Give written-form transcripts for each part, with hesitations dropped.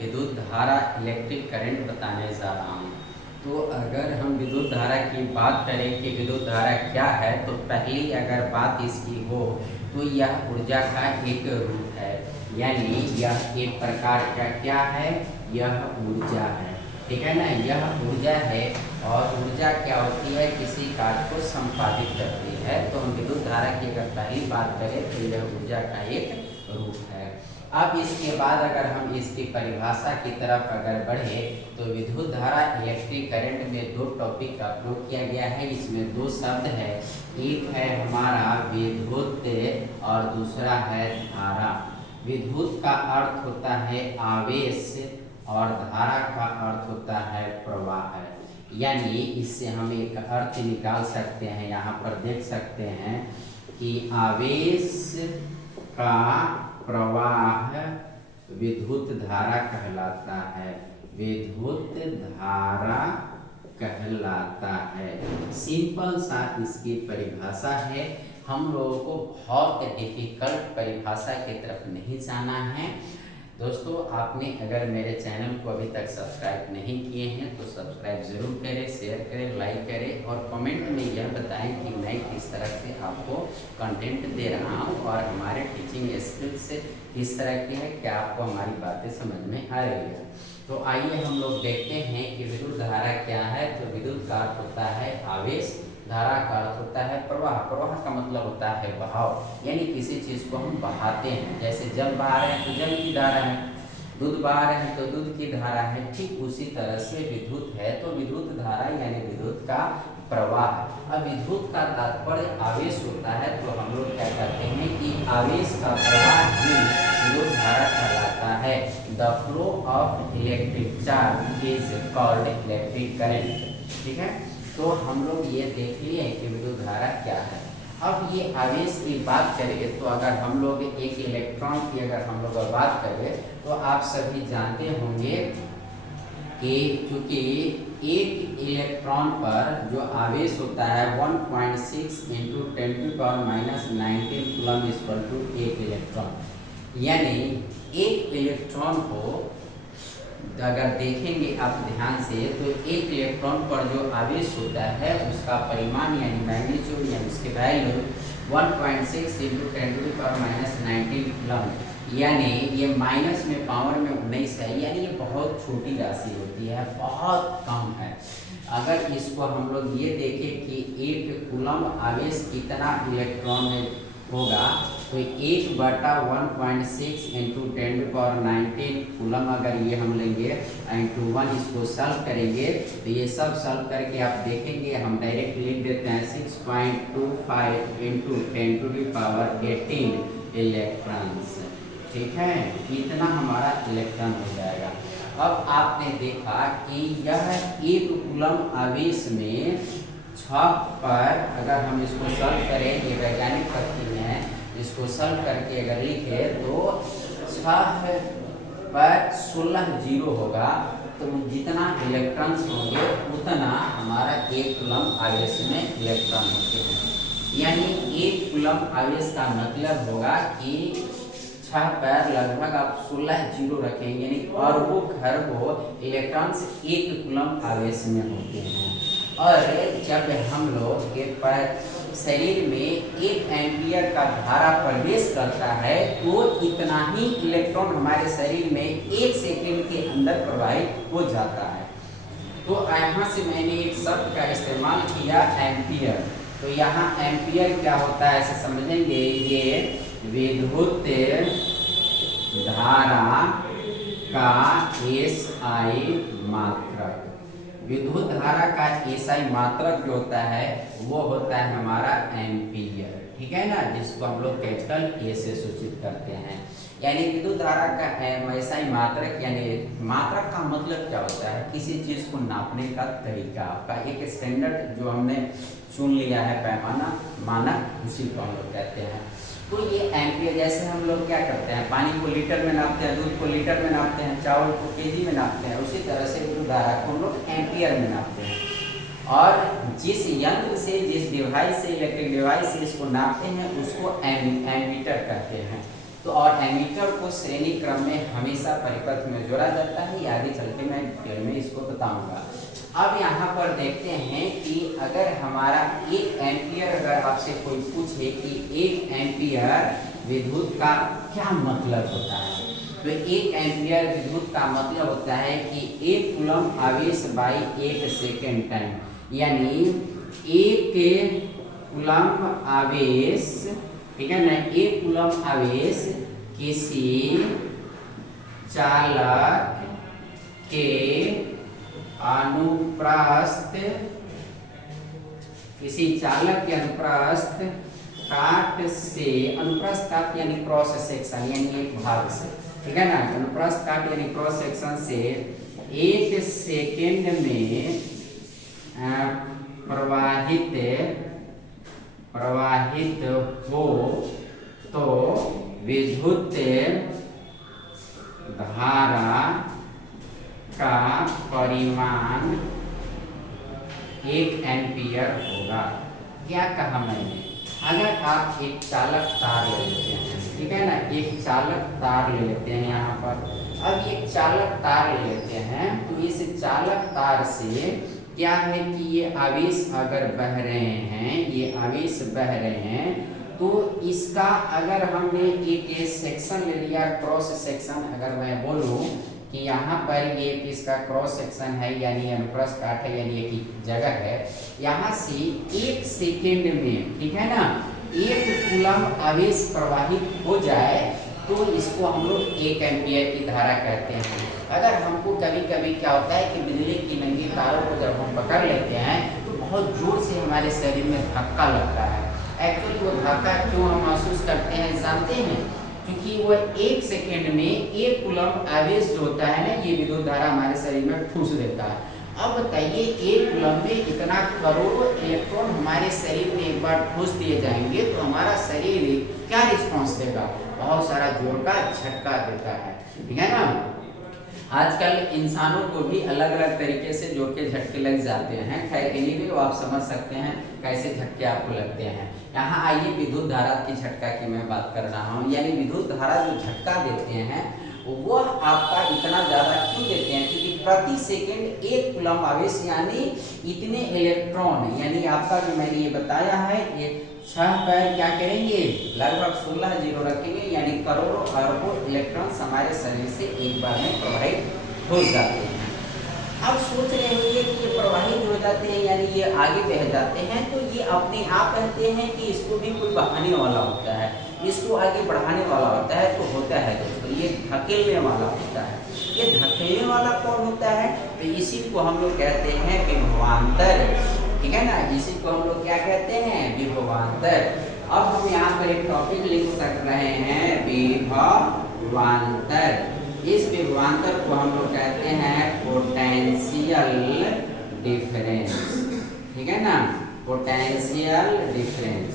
विद्युत धारा electric current बताने जा रहा हूँ। तो अगर हम विद्युत धारा की बात करें कि विद्युत धारा क्या है, तो पहली अगर बात इसकी हो तो यह ऊर्जा का एक रूप है, यानी यह एक प्रकार का क्या है, यह ऊर्जा है। ठीक है ना, यह ऊर्जा है। और ऊर्जा क्या होती है, किसी कार्य को संपादित करती है। तो हम विद्युत धारा की अगर पहली बात करें तो यह ऊर्जा का एक रूप है। अब इसके बाद अगर हम इसकी परिभाषा की तरफ अगर बढ़े तो विद्युत धारा इलेक्ट्रिक करंट में दो टॉपिक का प्रयोग किया गया है। इसमें दो शब्द है, एक है हमारा विद्युत और दूसरा है धारा। विद्युत का अर्थ होता है आवेश और धारा का अर्थ होता है प्रवाह। यानी इससे हम एक अर्थ निकाल सकते हैं, यहाँ पर देख सकते हैं कि आवेश का प्रवाह विद्युत धारा कहलाता है, विद्युत धारा कहलाता है। सिंपल सा इसकी परिभाषा है। हम लोगों को बहुत डिफिकल्ट परिभाषा की तरफ नहीं जाना है। दोस्तों, आपने अगर मेरे चैनल को अभी तक सब्सक्राइब नहीं किए हैं तो सब्सक्राइब जरूर करें, शेयर करें, लाइक करें और कमेंट में यह बताएं कि मैं किस तरह से आपको कंटेंट दे रहा हूं और हमारे टीचिंग स्किल्स किस तरह की है, क्या आपको हमारी बातें समझ में आ रही है। तो आइए हम लोग देखते हैं कि विद्युत धारा क्या है। तो विद्युत का अर्थ होता है आवेश, धारा का अर्थ होता है प्रवाह। प्रवाह का मतलब होता है बहाव, यानी किसी चीज को हम बहाते हैं। जैसे जल बहा रहे हैं तो जल की धारा है, दूध बहा रहे हैं तो दूध की धारा है। ठीक उसी तरह से विद्युत है तो विद्युत धारा यानी विद्युत का प्रवाह। अब विद्युत का तात्पर्य आवेश होता है, तो हम लोग क्या कहते हैं कि आवेश का प्रवाह ही विद्युत धारा कहलाता है। The flow of electric charge is called electric current. ठीक है, तो हम लोग ये देख लिए कि विद्युत धारा क्या है। अब ये आवेश की बात करें तो अगर हम लोग एक इलेक्ट्रॉन की अगर हम लोग बात करें तो आप सभी जानते होंगे कि चूंकि एक इलेक्ट्रॉन पर जो आवेश होता है 1.6 इंटू 10⁻⁻⁹ कूलम इक्वल टू एक इलेक्ट्रॉन। यानी एक इलेक्ट्रॉन को अगर देखेंगे आप ध्यान से तो एक इलेक्ट्रॉन पर जो आवेश होता है उसका परिमाण यानी मैग्नीट्यूड यानी उसके वैल्यू 1.6 इंटू 10⁻⁻⁹ कूलम, यानी ये माइनस में पावर में 19 है, यानी ये बहुत छोटी राशि होती है, बहुत कम है। अगर इसको हम लोग ये देखें कि एक कूलम आवेश कितना इलेक्ट्रॉन में होगा तो 1/1.6 इंटू 10⁻⁹ कूलम अगर ये हम लेंगे इंटू 1 इसको सॉल्व करेंगे तो ये सब सॉल्व करके आप देखेंगे हम डायरेक्ट लिख देते हैं 6.25 इंटू 10⁻18 इलेक्ट्रॉन्स। ठीक है, इतना हमारा इलेक्ट्रॉन हो जाएगा। अब आपने देखा कि यह एक कूलम आवेश में 6 पर अगर हम इसको सॉल्व करें, ये वैज्ञानिक पद्धति में है, इसको सॉल्व करके अगर लिखे तो 6 पर 16 जीरो होगा, तो जितना इलेक्ट्रॉन्स होंगे उतना हमारा एक कूलम आवेश में इलेक्ट्रॉन होते हैं। यानी एक कूलम आवेश का मतलब होगा कि 6 पर लगभग आप 16 जीरो रखेंगे, यानी अरबों खरबों इलेक्ट्रॉन्स एक कूलम आवेश में होते हैं। और जब हम लोग के पर शरीर में 1 एम्पियर का धारा प्रवेश करता है तो इतना ही इलेक्ट्रॉन हमारे शरीर में 1 सेकेंड के अंदर प्रवाहित हो जाता है। तो यहाँ से मैंने एक शब्द का इस्तेमाल किया एम्पियर। तो यहाँ एम्पियर क्या होता है ऐसे समझेंगे, ये विद्युत धारा का एसआई मात्रक। विद्युत धारा का एसआई मात्रक जो होता है वो होता है हमारा एम्पियर। ठीक है ना, जिसको हम लोग कैपिटल ए से सूचित करते हैं। यानी विद्युत धारा का एसआई मात्रक, यानी मात्रक का मतलब क्या होता है, किसी चीज को नापने का तरीका, आपका एक स्टैंडर्ड जो हमने चुन लिया है पैमाना मानक, उसी को हम लोग कहते हैं। तो ये एम्पियर, जैसे हम लोग क्या करते हैं, पानी को लीटर में नापते हैं, दूध को लीटर में नापते हैं, चावल को केजी में नापते हैं, उसी तरह से विद्युत धारा को हम लोग एम्पियर में नापते हैं। और जिस यंत्र से, जिस डिवाइस से, इलेक्ट्रिक डिवाइस से इसको नापते हैं उसको एमीटर कहते हैं। तो और एमीटर को श्रेणी क्रम में हमेशा परिपथ में जोड़ा जाता है। ये आगे चल के मैं डिटेल में इसको बताऊंगा। अब यहाँ पर देखते हैं कि अगर हमारा 1 एम्पियर, अगर आपसे कोई पूछे कि 1 एम्पियर विद्युत का क्या मतलब होता है, तो 1 एम्पियर विद्युत का मतलब होता है कि 1 कूलम आवेश बाई 1 सेकेंड टाइम, यानी 1 कूलम आवेश, ठीक है ना, 1 कूलम आवेश किसी चालक के अनुप्रस्थ, किसी चालक के अनुप्रस्थ काट से, अनुप्रस्थ काट यानी क्रॉस सेक्शन, यानी एक भाग से, ठीक है ना, अनुप्रस्थ काट यानी क्रॉस सेक्शन से 1 सेकेंड में प्रवाहित हो तो विद्युत धारा का परिमाण 1 एम्पियर होगा। क्या कहा मैंने? अगर आप एक चालक तार ले लेते हैं, ठीक है ना, एक चालक तार ले लेते हैं यहाँ पर। अब एक चालक तार ले लेते हैं, तो इस चालक तार से क्या है कि ये आवेश अगर बह रहे हैं, ये आवेश बह रहे हैं, तो इसका अगर हमने एक सेक्शन ले लिया, क्रॉस सेक्शन, अगर मैं बोलूँ कि यहाँ पर ये इसका क्रॉस सेक्शन है, यानी अनुप्रस्थ काट है, यानी एक जगह है, यहाँ से 1 सेकेंड में, ठीक है ना, 1 कूलम आवेश प्रवाहित हो जाए तो इसको हम लोग 1 एम्पियर की धारा कहते हैं। अगर हमको कभी कभी क्या होता है कि बिजली की नंगी तारों को जब हम पकड़ लेते हैं तो बहुत जोर से हमारे शरीर में धक्का लगता है। एक्चुअली वो धक्का क्यों हम महसूस करते हैं जानते हैं? क्योंकि वो 1 सेकेंड में 1 कूलम आवेश जो होता है ना, ये विद्युत धारा हमारे शरीर में ठूस देता है। अब बताइए 1 कूलम में इतना करोड़ों इलेक्ट्रॉन हमारे शरीर में एक बार ठूस दिए जाएंगे तो हमारा शरीर क्या रिस्पॉन्स देगा? बहुत सारा जोर का झटका देता है, ठीक है ना। आजकल इंसानों को भी अलग अलग तरीके से जोर के झटके लग जाते हैं। खैर एनीवे वो आप समझ सकते हैं कैसे झटके आपको लगते हैं। यहाँ आइए विद्युत धारा की झटका की मैं बात कर रहा हूँ, यानी विद्युत धारा जो झटका देते हैं वो आपका इतना ज़्यादा क्यों देते हैं? क्योंकि प्रति सेकेंड 1 कूलम आवेश यानी इतने इलेक्ट्रॉन, यानी आपका जो मैंने ये बताया है, ये 6 पैर क्या करेंगे, लगभग 16 जीरो रखेंगे, यानी करोड़ों अरबों इलेक्ट्रॉन हमारे शरीर से एक बार में प्रवाहित हो जाते हैं। अब सोच रहे होंगे कि ये प्रवाहित हो जाते हैं यानी ये आगे बह जाते हैं, तो ये अपने आप कहते हैं कि इसको भी कोई बहाने वाला होता है, इसको आगे बढ़ाने वाला होता है। तो होता है दोस्तों ये धकेलने वाला होता है। ये धकेलने वाला कौन होता है? तो इसी को हम लोग कहते हैं विभवांतर, ठीक है ना, इसी को हम लोग क्या कहते हैं? विभवांतर। अब हम यहाँ पर एक टॉपिक लिख सक रहे हैं विभवांतर। इस विभवांतर को हम लोग कहते हैं पोटेंशियल डिफरेंस, ठीक है ना, पोटेंशियल डिफरेंस,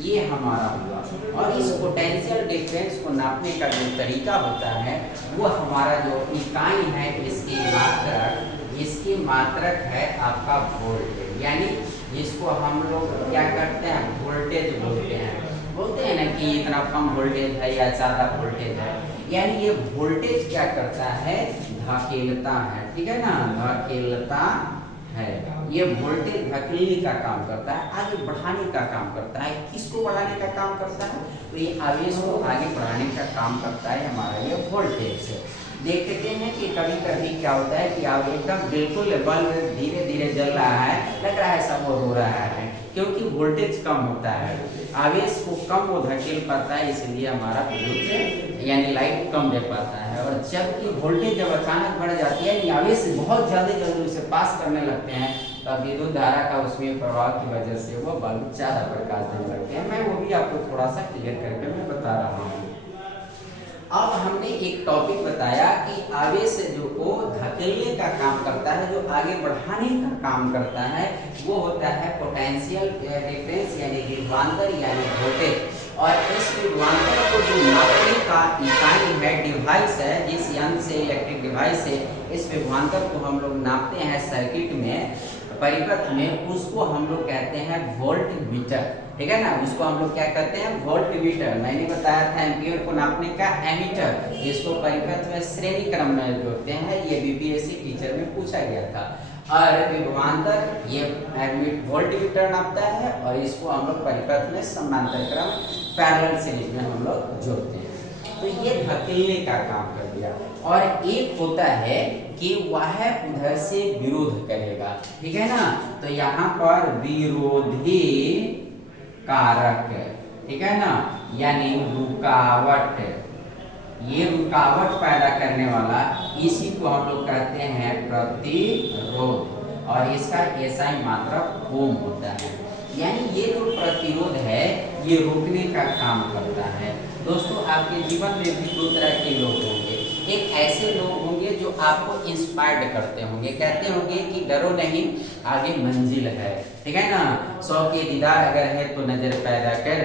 ये हमारा हुआ। और इस पोटेंशियल डिफरेंस को नापने का जो तरीका होता है वो हमारा जो इकाई है इसकी मात्रक है आपका वोल्ट, यानी जिसको हम लोग क्या करते हैं वोल्टेज बोलते हैं ना कि इतना कम वोल्टेज है या ज़्यादा वोल्टेज है, यानी ये वोल्टेज क्या करता है? धकेलता है, ठीक है ना, धकेलता है। ये वोल्टेज धकेलने का काम करता है, आगे बढ़ाने का काम करता है। किसको बढ़ाने का काम करता है? तो ये आवेश को आगे बढ़ाने का काम करता है हमारा ये वोल्टेज। देखते हैं कि कभी कभी क्या होता है कि आप एकदम बिल्कुल बल्ब धीरे धीरे जल रहा है, लग रहा है सब वो हो रहा है, क्योंकि वोल्टेज कम होता है, आवेश को कम वो धकेल पाता है, इसलिए हमारा विद्युत यानी लाइट कम दे पाता है। और जबकि वोल्टेज जब अचानक बढ़ जाती है, आवेश बहुत जल्दी उसे पास करने लगते हैं, तब विद्युत धारा का उसमें प्रभाव की वजह से वो बल्ब ज़्यादा प्रकाश देने लगते हैं। मैं वो भी आपको थोड़ा सा क्लियर करके मैं बता रहा हूँ। अब हमने एक टॉपिक बताया कि आवेश जो को धकेलने का काम करता है, जो आगे बढ़ाने का काम करता है, वो होता है पोटेंशियल डिफरेंस यानी विभवांतर यानी वोल्टेज। और इस विभवांतर को जो नापने का इकाई है, डिवाइस है, जिस यंत्र से इलेक्ट्रिक डिवाइस से इस विभवांतर को हम लोग नापते हैं सर्किट में, परिपथ में, उसको हम लोग कहते हैं वोल्ट मीटर, ठीक है ना। उसको हम लोग क्या कहते हैं, वोल्ट मीटर। मैंने बताया था एम्पियर को नापने का एमीटर, इसको परिपथ में श्रेणी क्रम में जोड़ते हैं, ये बीपीएससी टीचर में पूछा गया था। और विभवांतर ये वोल्ट मीटर नापता है, और इसको हम लोग परिपथ में समांतर क्रम पैरेलल सीरीज में हम लोग जोड़ते हैं। तो ये धकेलने का काम कर दिया। और एक होता है कि वह उधर से विरोध करेगा, ठीक है ना। तो यहाँ पर विरोधी कारक, ठीक है ना, यानी रुकावट, ये रुकावट पैदा करने वाला, इसी को हम लोग कहते हैं प्रतिरोध, और इसका एसआई मात्रक ओम होता है। यानी ये जो प्रतिरोध है ये रोकने का काम करता है। दोस्तों आपके जीवन में भी दो तरह के लोग होंगे। एक ऐसे लोग होंगे जो आपको इंस्पायर्ड करते होंगे, कहते होंगे कि डरो नहीं, आगे मंजिल है, ठीक है ना। 100 के दीदार अगर है तो नजर पैदा कर,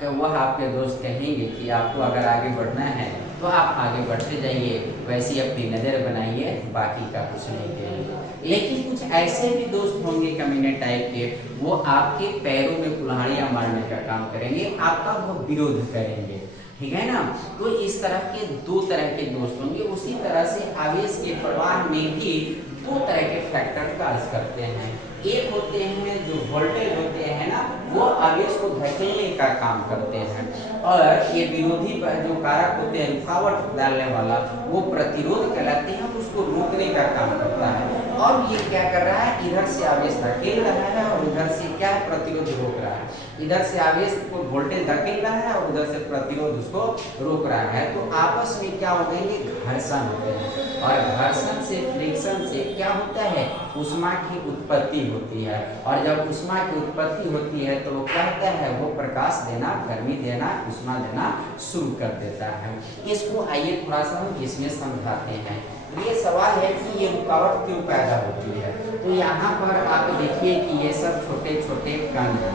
तो वह आपके दोस्त कहेंगे कि आपको अगर आगे बढ़ना है तो आप आगे बढ़ते जाइए, वैसी अपनी नज़र बनाइए, बाकी का कुछ नहीं कहेंगे। लेकिन कुछ ऐसे भी दोस्त होंगे कमीने टाइप के, वो आपके पैरों में कुल्हाड़ियाँ मारने का काम करेंगे, आपका वो विरोध करेंगे, ठीक है ना। तो इस तरह के दो तरह के दोस्त होंगे। उसी तरह से आवेश के प्रवाह में भी दो तरह के फैक्टर कार्य करते हैं। एक होते हैं जो वोल्टेज होते हैं ना, वो आवेश को धकेलने का काम करते हैं, और ये विरोधी जो कारक होते हैं रुकावट डालने वाला, वो प्रतिरोध कहलाते हैं, उसको रोकने का काम करता है। और ये क्या कर रहा है, इधर से आवेश धकेल रहा है और उधर से क्या है, प्रतिरोध रोक रहा है। इधर से आवेश को वोल्टेज धकेल रहा है और उधर से प्रतिरोध उसको रोक रहा है। तो आपस में क्या हो गए, घर्षण होते हैं, और घर्षण से, फ्रिक्शन से क्या होता है, ऊष्मा की उत्पत्ति होती है। और जब ऊष्मा की उत्पत्ति होती है तो वो क्या होता है, वो प्रकाश देना, गर्मी देना, ऊष्मा देना शुरू कर देता है। इसको आइए थोड़ा सा हम इसमें समझाते हैं। ये सवाल है कि ये रुकावट क्यों पैदा होती है। तो यहाँ पर आप देखिए कि ये सब छोटे छोटे कण हैं,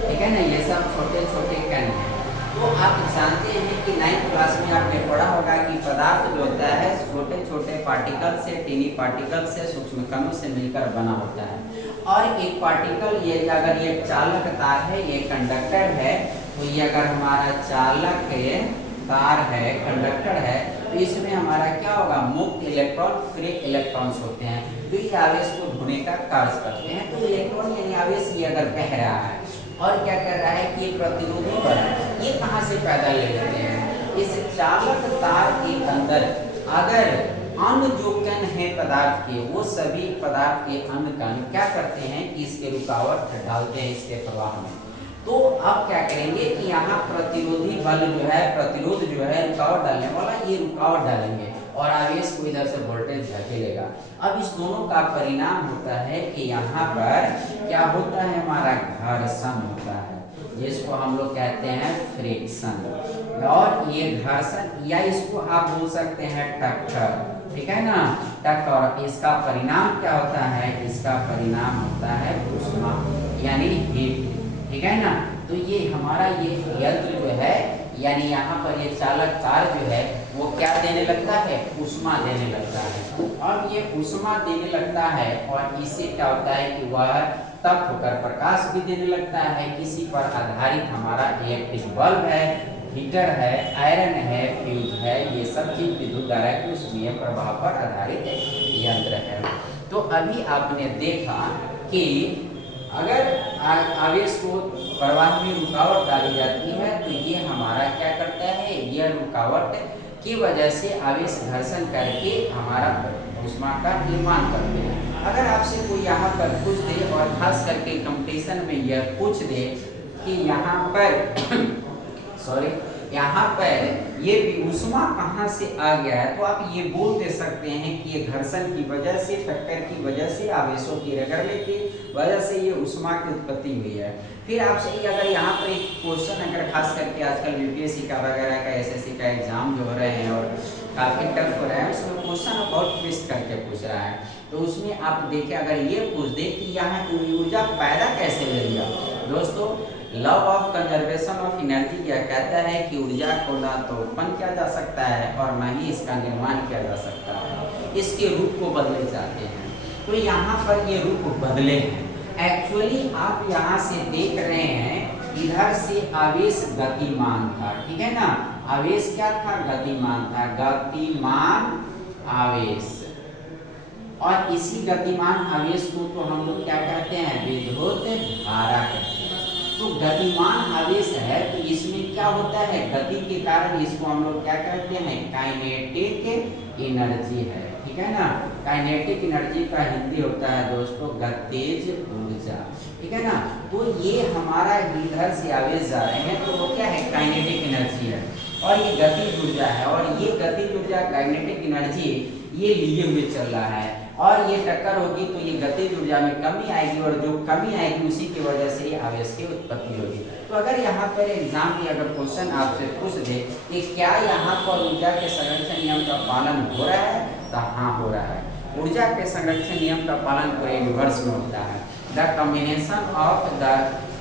ठीक है ना, ये सब छोटे छोटे कण हैं। तो आप जानते हैं कि 9th क्लास में आपने पढ़ा होगा कि पदार्थ जो होता है छोटे छोटे पार्टिकल से, टीनी पार्टिकल से, सूक्ष्म कणों से मिलकर बना होता है। और एक पार्टिकल, ये अगर ये चालक तार है, ये कंडक्टर है, तो ये अगर हमारा चालक तार है, कंडक्टर है, तो इसमें हमारा क्या होगा, मुक्त इलेक्ट्रॉन, फ्री इलेक्ट्रॉन्स होते हैं, तो ये आवेश को ढोने का कार्य करते हैं। तो इलेक्ट्रॉन यानी आवेश ये अगर बह रहा है और क्या कर रहा है कि ये प्रतिरोधी बल ये कहाँ से पैदा ले लेते हैं, इस चालक तार के अंदर अगर अन्य जो कण है पदार्थ के, वो सभी पदार्थ के अन्य कण क्या करते हैं कि इसके रुकावट डालते हैं इसके प्रवाह में। तो अब क्या करेंगे कि यहाँ प्रतिरोधी बल जो है, प्रतिरोध जो है रुकावट डालने वाला, ये रुकावट डालेंगे और आवेश को इधर से वोल्टेज धकेलेगा। अब इस दोनों का परिणाम होता है कि यहाँ पर क्या होता है, हमारा घर्षण होता है, जिसको हम लोग कहते हैं फ्रिक्शन। और ये घर्षण, या इसको आप बोल सकते हैं टक्कर, ठीक है ना, टक्कर। इसका परिणाम क्या होता है, इसका परिणाम होता है ऊष्मा यानी हीट, ठीक है ना। तो ये हमारा ये यंत्र जो है, यानी यहाँ पर ये चालक तार जो है वो क्या देने लगता है, ऊष्मा देने लगता है। अब ये ऊष्मा देने लगता है और इससे क्या होता है कि वह तप होकर प्रकाश भी देने लगता है। इसी पर आधारित हमारा इलेक्ट्रिक बल्ब है, हीटर है, आयरन है, फ्यूज है, ये सब चीज विद्युत धारा के ऊष्मीय प्रभाव पर आधारित यंत्र है। तो अभी आपने देखा कि अगर आवेश को प्रवाह में रुकावट डाली जाती है तो ये हमारा क्या करता है, यह रुकावट की वजह से आवेश घर्षण करके हमारा ऊष्मा का निर्माण करते हैं। अगर आपसे कोई यहाँ पर पूछ दे, और खास करके कंपटीशन में यह पूछ दे कि यहाँ पर सॉरी यहाँ पर ये ऊष्मा कहाँ से आ गया है, तो आप ये बोल दे सकते हैं कि ये घर्षण की वजह से, टक्कर की वजह से, आवेशों की रगड़ने की वजह से ये ऊष्मा की उत्पत्ति हुई है। फिर आपसे अगर यहाँ पर एक क्वेश्चन, अगर खास करके आजकल यूपीएससी का वगैरह का, एसएससी का एग्जाम जो हो रहे हैं और काफ़ी टफ हो रहा है, उसमें क्वेश्चन बहुत ट्विस्ट करके पूछ रहा है, तो उसमें आप देखिए अगर ये पूछ दे कि यहाँ ऊर्जा पैदा कैसे ले लिया। दोस्तों law of conservation of energy क्या कहता है कि ऊर्जा को ना तो उत्पन्न किया जा सकता है और ना ही इसका निर्माण किया जा सकता है, इसके रूप को बदले जाते हैं। तो यहाँ पर ये रूप बदले हैं। एक्चुअली आप यहाँ से देख रहे हैं, इधर से आवेश गतिमान था, ठीक है ना, आवेश क्या था, गतिमान था, गतिमान आवेश। और इसी गतिमान आवेश को तो हम लोग क्या कहते हैं, विद्युत धारा कहते हैं। तो गतिमान आवेश है तो इसमें क्या होता है, गति के कारण इसको हम लोग क्या कहते हैं, काइनेटिक एनर्जी है, ठीक है ना। काइनेटिक एनर्जी का हिंदी होता है दोस्तों गतिज ऊर्जा, ठीक है ना। तो ये हमारा इधर से आवेश जा रहे हैं तो वो क्या है, काइनेटिक एनर्जी है, और ये गतिज ऊर्जा है, और ये गतिज ऊर्जा काइनेटिक एनर्जी ये लिए हुए चल रहा है, और ये टक्कर होगी तो ये गतिज ऊर्जा में कमी आएगी, और जो कमी आएगी उसी की वजह से ये आवेश की उत्पत्ति होगी। तो अगर यहाँ पर एग्जाम में अगर क्वेश्चन आपसे पूछ दे कि क्या यहाँ पर ऊर्जा के संरक्षण नियम का पालन हो रहा है, तो हाँ हो रहा है। ऊर्जा के संरक्षण नियम का पालन पूरे यूनिवर्स में होता है। The combination of the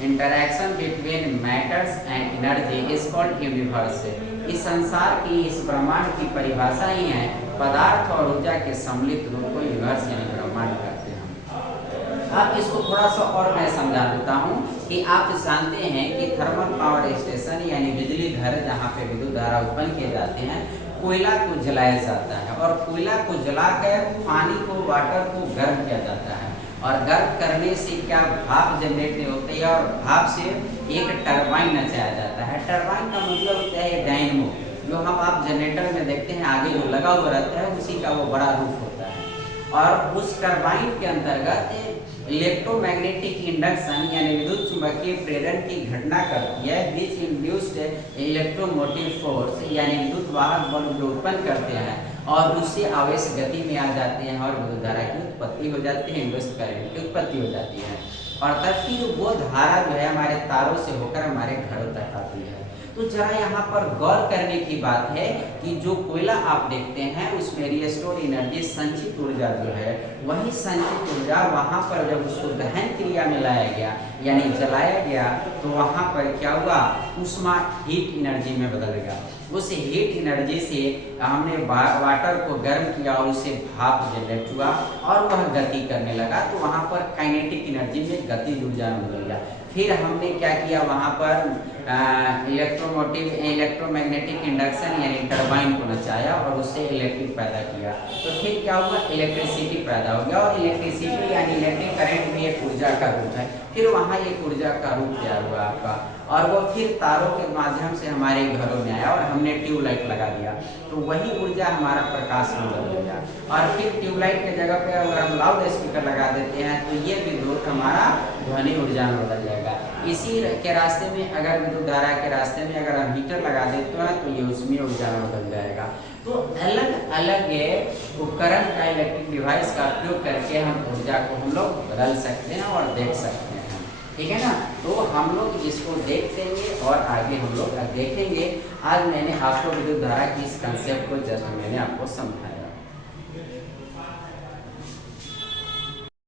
interaction between matters and energy is called universe. इस संसार की, इस ब्रह्मांड की परिभाषा ही है पदार्थ और ऊर्जा के सम्मिलित रूप को यूनिवर्स यानी ब्रह्मांड कहते हैं। आप इसको थोड़ा सा और मैं समझा देता हूँ कि आप जानते हैं कि थर्मल पावर स्टेशन यानी बिजली घर जहाँ पे विद्युत धारा उत्पन्न किए जाते हैं, कोयला को जलाया जाता है, और कोयला को जलाकर पानी को, वाटर को गर्म किया जाता है, और गर्म करने से क्या भाप जनरेट होती है, और भाप से एक टरबाइन नचाया जाता है। टरबाइन का मतलब होता है डायनमो, जो हम आप जनरेटर में देखते हैं आगे जो लगा हुआ रहता है उसी का वो बड़ा रूप होता है। और उस टरबाइन के अंतर्गत इलेक्ट्रोमैग्नेटिक इंडक्शन यानी विद्युत चुंबकीय प्रेरण की घटना करती है, विच इंड्यूस्ड इलेक्ट्रोमोटिव फोर्स यानी विद्युत वाहक बल जो उत्पन्न करते हैं, और उससे आवेश गति में आ जाते हैं और विद्युत धारा की उत्पत्ति हो जाती है, इंड्यूस्ड करंट की उत्पत्ति हो जाती है, और तब फिर वो धारा जो है हमारे तारों से होकर हमारे घरों तक आती है। तो जरा यहाँ पर गौर करने की बात है कि जो कोयला आप देखते हैं उसमें रिस्टोर एनर्जी, संचित ऊर्जा जो है, वही संचित ऊर्जा वहाँ पर जब उसको दहन क्रिया में लाया गया यानी जलाया गया तो वहाँ पर क्या हुआ, ऊष्मा हीट एनर्जी में बदल गया। उस हीट एनर्जी से हमने वाटर को गर्म किया और उससे भाप जनरेट हुआ और वह गति करने लगा, तो वहाँ पर काइनेटिक एनर्जी में गतिज ऊर्जा में बदल गया। फिर हमने क्या किया, वहाँ पर इलेक्ट्रोमैग्नेटिक इंडक्शन यानी टरबाइन को नचाया और उससे इलेक्ट्रिक पैदा किया, तो फिर क्या हुआ, इलेक्ट्रिसिटी पैदा हो गया, और इलेक्ट्रिसिटी यानी इलेक्ट्रिक करंट भी एक ऊर्जा का रूप है। फिर वहाँ एक ऊर्जा का रूप तैयार हुआ आपका, और वो फिर तारों के माध्यम से हमारे घरों में आया और हमने ट्यूबलाइट लगा दिया, तो वही ऊर्जा हमारा प्रकाश में बदल गया। और फिर ट्यूबलाइट के जगह पे अगर हम लाउड स्पीकर लगा देते हैं तो ये विद्युत हमारा ध्वनि ऊर्जा में बदल जाएगा। इसी के रास्ते में अगर विद्युत धारा के रास्ते में अगर हम हीटर लगा देते हैं तो ये उसमें ऊर्जा में बदल जाएगा। तो अलग अलग उपकरण का, इलेक्ट्रिक डिवाइस का उपयोग करके हम ऊर्जा को हम लोग बदल सकते हैं और देख सकते हैं, ठीक है ना। तो हम लोग इसको देख लेंगे और आगे हम लोग देखेंगे। आज मैंने आपको विद्युत धारा की इस कंसेप्ट को जस्ट मैंने आपको समझाया।